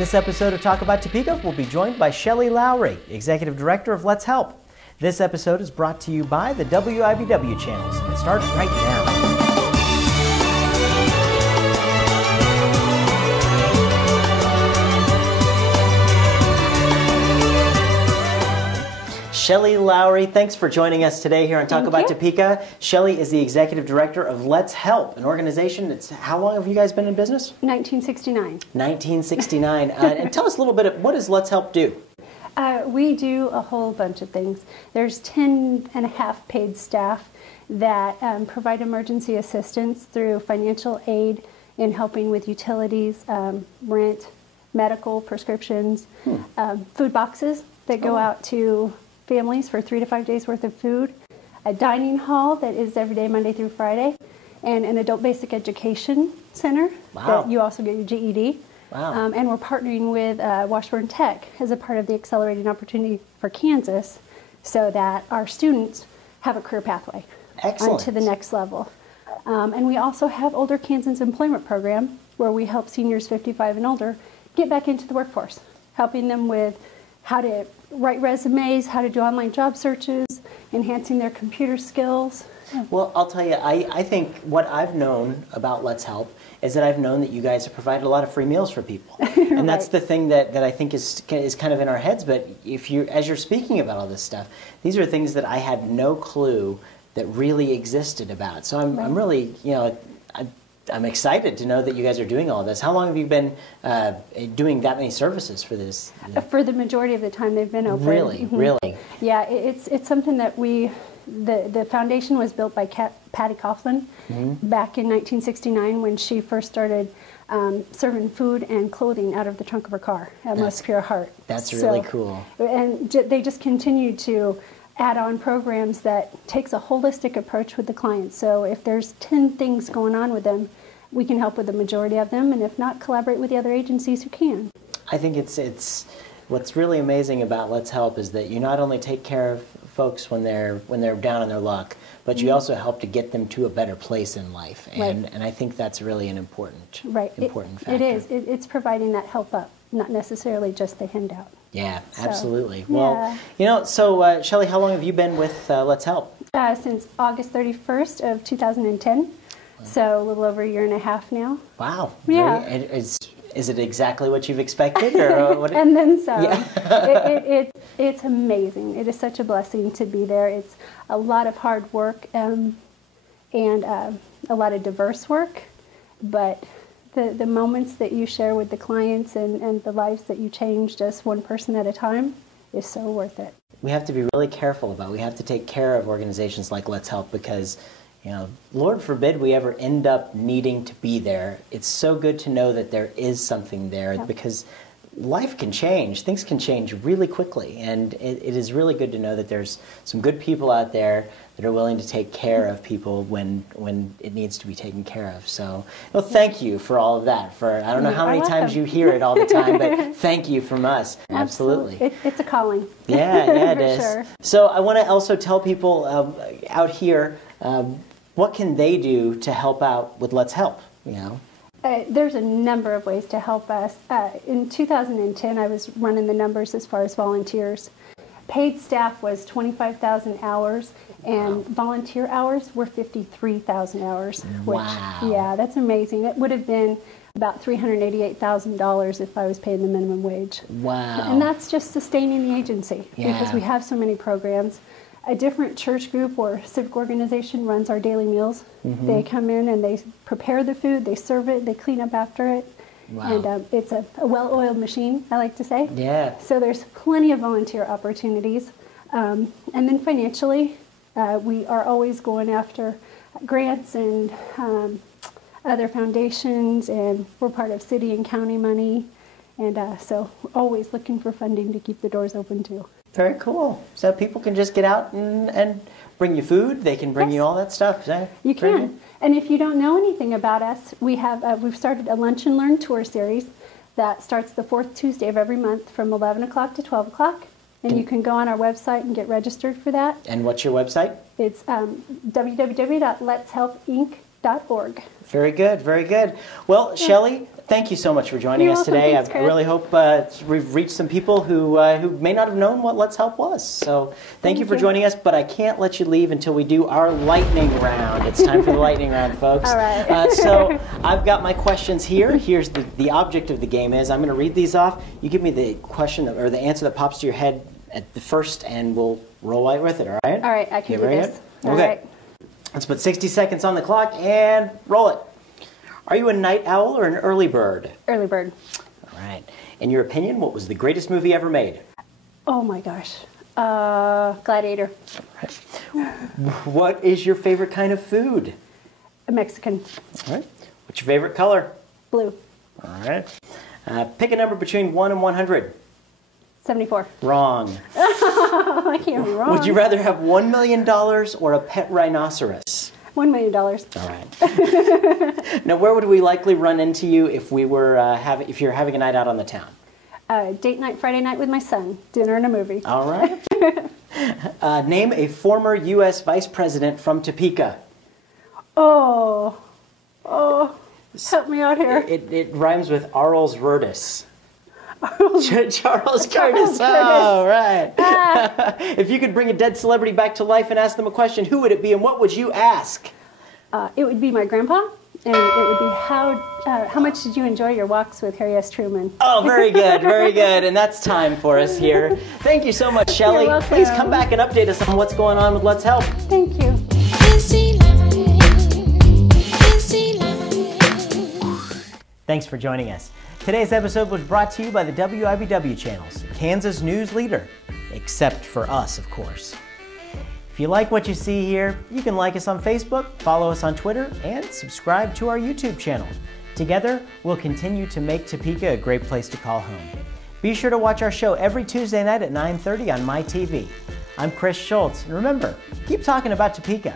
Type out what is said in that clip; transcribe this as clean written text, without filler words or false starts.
this episode of Talk About Topeka, we'll be joined by Shelly Lowery, Executive Director of Let's Help. This episode is brought to you by the WIBW channels, and it starts right now. Shelly Lowery, thanks for joining us today here on Talk About Topeka. Shelly is the Executive Director of Let's Help, an organization that's, how long have you guys been in business? 1969. 1969. And tell us a little bit, what does Let's Help do? We do a whole bunch of things. There's 10.5 paid staff that provide emergency assistance through financial aid in helping with utilities, rent, medical, prescriptions, food boxes that go out to families for 3 to 5 days worth of food, a dining hall that is every day Monday through Friday, and an adult basic education center that you also get your GED. Wow. And we're partnering with Washburn Tech as a part of the Accelerating Opportunity for Kansas so that our students have a career pathway onto the next level. And we also have Older Kansans Employment Program where we help seniors 55 and older get back into the workforce, helping them with how to write resumes, how to do online job searches, enhancing their computer skills. Well, I'll tell you, I think what I've known about Let's Help is that I've known that you guys have provided a lot of free meals for people. And that's the thing that I think is kind of in our heads. But as you're speaking about all this stuff, these are things that I had no clue that really existed about. So I'm really, I'm excited to know that you guys are doing all this. How long have you been doing that many services for this? For the majority of the time they've been open. Really, really? Yeah, it's something that the foundation was built by Patty Coughlin back in 1969 when she first started serving food and clothing out of the trunk of her car at Most Pure Heart. That's really cool. And they just continue to add on programs that takes a holistic approach with the clients. So if there's 10 things going on with them, we can help with the majority of them, and if not, collaborate with the other agencies who can. I think it's what's really amazing about Let's Help is that you not only take care of folks when they're down on their luck, but you also help to get them to a better place in life, and I think that's really an important factor. It is. It's providing that help up, not necessarily just the handout. Yeah, absolutely. Well, so Shelly, how long have you been with Let's Help? Since August 31st of 2010, so a little over a year and a half now. Wow. Yeah. Is it exactly what you've expected? Or what? And then some. Yeah. It's amazing. It is such a blessing to be there. It's a lot of hard work and a lot of diverse work, but the moments that you share with the clients and the lives that you change just one person at a time is so worth it. We have to be really careful about it. We have to take care of organizations like Let's Help because, Lord forbid we ever end up needing to be there. It's so good to know that there is something there because life can change. Things can change really quickly, and it is really good to know that there's some good people out there that are willing to take care of people when it needs to be taken care of. So, well, thank you for all of that. I don't know how many times you hear it all the time, but thank you from us. Absolutely. It's a calling. Yeah, it is. Sure. So I want to also tell people out here, what can they do to help out with Let's Help? There's a number of ways to help us. In 2010, I was running the numbers as far as volunteers. Paid staff was 25,000 hours, and volunteer hours were 53,000 hours. Yeah, that's amazing. It would have been about $388,000 if I was paying the minimum wage. Wow. And that's just sustaining the agency because we have so many programs. A different church group or civic organization runs our daily meals. They come in and they prepare the food, they serve it, they clean up after it. Wow. And it's a well-oiled machine, I like to say. Yeah. So there's plenty of volunteer opportunities. And then financially, we are always going after grants and other foundations, and we're part of city and county money. And so we're always looking for funding to keep the doors open too. Very cool. So people can just get out and bring you food. They can bring you all that stuff. You can. And if you don't know anything about us, we've started a Lunch and Learn tour series that starts the fourth Tuesday of every month from 11 o'clock to 12 o'clock. And you can go on our website and get registered for that. And what's your website? It's www.letshelpinc.com. topeka.org. Very good, very good. Well, Shelly, thank you so much for joining us today. Thanks, I really hope we've reached some people who may not have known what Let's Help was. So thank you for joining us, but I can't let you leave until we do our lightning round. It's time for the lightning round, folks. All right. So I've got my questions here. Here's the object of the game is I'm going to read these off. You give me the question or the answer that pops to your head at the first, and we'll roll right with it, all right? All right, I can do this. All Okay. right. Let's put 60 seconds on the clock and roll it. Are you a night owl or an early bird? Early bird. All right. In your opinion, what was the greatest movie ever made? Oh my gosh. Gladiator. What is your favorite kind of food? A Mexican. All right. What's your favorite color? Blue. All right. Pick a number between 1 and 100. 74. Wrong. I can't be wrong. Would you rather have $1 million or a pet rhinoceros? $1 million. All right. Now, where would we likely run into you if we were if you're having a night out on the town? Date night Friday night with my son. Dinner and a movie. All right. Name a former U.S. vice president from Topeka. Oh, help me out here. It rhymes with Arles Verdes. Charles Curtis. Curtis. Oh, right. If you could bring a dead celebrity back to life and ask them a question, who would it be and what would you ask? It would be my grandpa, and it would be how much did you enjoy your walks with Harry S. Truman? Oh, very good, very good. And that's time for us here. Thank you so much, Shelly. You're welcome. Please come back and update us on what's going on with Let's Help. Thank you. Thanks for joining us. Today's episode was brought to you by the WIBW channels, Kansas news leader, except for us, of course. If you like what you see here, you can like us on Facebook, follow us on Twitter, and subscribe to our YouTube channel. Together, we'll continue to make Topeka a great place to call home. Be sure to watch our show every Tuesday night at 9:30 on MyTV. I'm Chris Schultz, and remember, keep talking about Topeka.